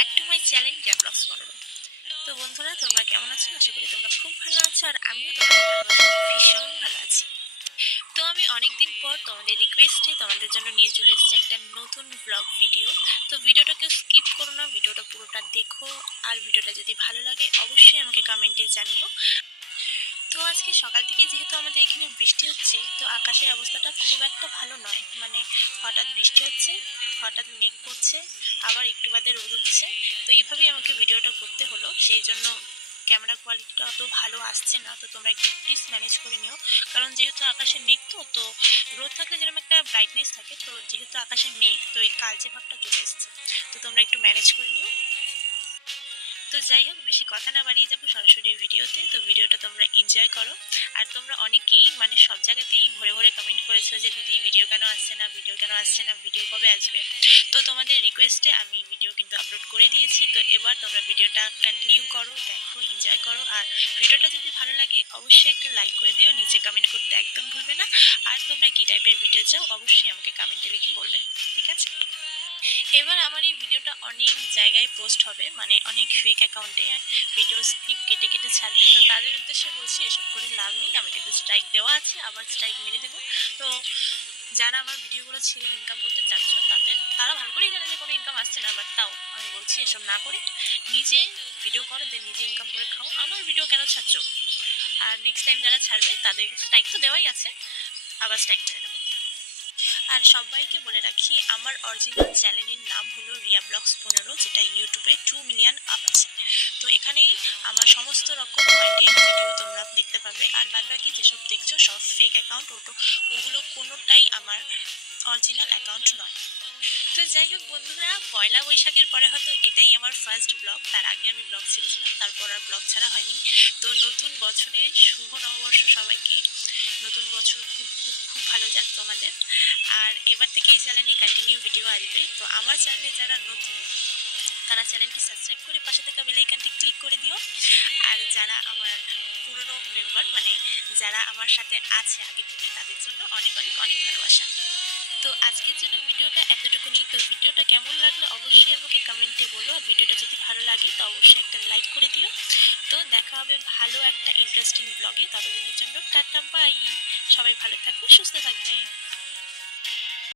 Back to my channel Riya vlogs 15। তো বন্ধুরা, তোমরা কেমন আছো? আশা করি তোমরা খুব ভালো আছো, আর আমিও তোমাদের ভালোবাসায় ভীষণ ভালো আছি। তো আমি অনেকদিন পর তোমাদের রিকোয়েস্টে তোমাদের জন্য নিয়ে চলে এসেছি একটা নতুন ব্লগ ভিডিও। তো ভিডিওটাকে স্কিপ করো না, ভিডিওটা পুরোটা দেখো। আর ভিডিওটা যদি ভালো লাগে অবশ্যই আমাকে কমেন্টে জানিও। তো আজকে সকাল থেকে যেহেতু আমাদের এখানে বৃষ্টি হচ্ছে, তো আকাশের অবস্থাটা খুব একটা ভালো নয়। মানে হঠাৎ বৃষ্টি হচ্ছে, হঠাৎ মেঘ করছে, আবার একটু বাদে রোদ উঠছে। তো এইভাবেই আমাকে ভিডিওটা করতে হলো, সেই জন্য ক্যামেরা কোয়ালিটিটা অত ভালো আসছে না। তো তোমরা একটু প্লিজ ম্যানেজ করে নিও, কারণ যেহেতু আকাশে মেঘ, তো রোদ থাকলে যেরকম একটা ব্রাইটনেস থাকে, তো যেহেতু আকাশে মেঘ, তো এই কালচে ভাবটা চলে এসেছে। তো তোমরা একটু ম্যানেজ করে নিও। তো যাই হোক, বেশি কথা না বাড়িয়ে যাবো সরাসরি ভিডিওতে। তো ভিডিওটা তোমরা এনজয় করো। আর তোমরা অনেকেই মানে সব জায়গাতেই ভরে ভরে কমেন্ট করেছো যে দিদি ভিডিও কেন আসছে না, ভিডিও কেন আসছে না, ভিডিও কবে আসবে। তো তোমাদের রিকোয়েস্টে আমি ভিডিও কিন্তু আপলোড করে দিয়েছি। তো এবার তোমরা ভিডিওটা কন্টিনিউ করো, দেখো, এনজয় করো। আর ভিডিওটা যদি ভালো লাগে অবশ্যই একটা লাইক করে দিও, নিচে কমেন্ট করতে একদম ভুলবে না। আর তোমরা কি টাইপের ভিডিও চাও অবশ্যই আমাকে কমেন্টে লিখে বলবে, ঠিক আছে? এবার আমার এই ভিডিওটা অনেক জায়গায় পোস্ট হবে, মানে অনেক ফেক অ্যাকাউন্টে ভিডিও স্ক্রিপ কেটে কেটে ছাড়বে। তো তাদের উদ্দেশ্যে বলছি, এসব করে লাভ নেই। আমি কিন্তু স্ট্রাইক দেওয়া আছে, আবার স্ট্রাইক মেরে দেবো। তো যারা আমার ভিডিওগুলো ছেড়ে ইনকাম করতে চাচ্ছ, তারা ভালো করেই জানে যে কোনো ইনকাম আসছে না, বাট তাও আমি বলছি এসব না করে নিজে ভিডিও করো, দেন নিজে ইনকাম করে খাও। আমার ভিডিও কেন ছাড়ছো? আর নেক্সট টাইম যারা ছাড়বে তাদের স্ট্রাইক তো দেওয়াই আছে, আবার স্ট্রাইক মেরে দেবো। আর সবাইকে বলে রাখি, আমার অরিজিনাল চ্যানেলের নাম হলো রিয়া ব্লগস 15, যেটা ইউটিউবে 2 মিলিয়ন আপ আছে। তো এখানেই আমার সমস্ত রকম কন্টেন্ট ভিডিও তোমরা দেখতে পাবে। আর বাদবাকি যেসব দেখছো সব ফেক অ্যাকাউন্ট, ওগুলো কোনোটাই আমার অরিজিনাল অ্যাকাউন্ট নয়। তো যাই হোক বন্ধুরা, পয়লা বৈশাখের পরে হয়তো এটাই আমার ফার্স্ট ব্লগ। তার আগে আমি ব্লগ ছেড়েছিলাম, তারপর আর ব্লগ ছাড়া হয়নি। তো নতুন বছরে শুভ নববর্ষ সবাইকে। নতুন বছর খুব খুব খুব ভালো যাক তোমাদের। আর এবার থেকে এই চ্যানেলে কন্টিনিউ ভিডিও আসবে। তো আমার চ্যানেলে যারা নতুন, তারা চ্যানেলটি সাবস্ক্রাইব করে পাশে থাকা বেল আইকনটি ক্লিক করে দিও। আর যারা আমার পুরনো মেম্বার, মানে যারা আমার সাথে আছে আগে থেকে, তাদের জন্য অনেক অনেক অনেক ভালোবাসা। তো আজকের জন্য ভিডিওটা এতটুকুনি। তো ভিডিওটা কেমন লাগলো অবশ্যই আমাকে কমেন্টে বলো। আর ভিডিওটা যদি ভালো লাগে তো অবশ্যই একটা লাইক করে দিও। তো দেখা হবে ভালো একটা ইন্টারেস্টিং ব্লগে। ততদিনের জন্য টাটা, বাই। সবাই ভালো থাকবে, সুস্থ থাকবে।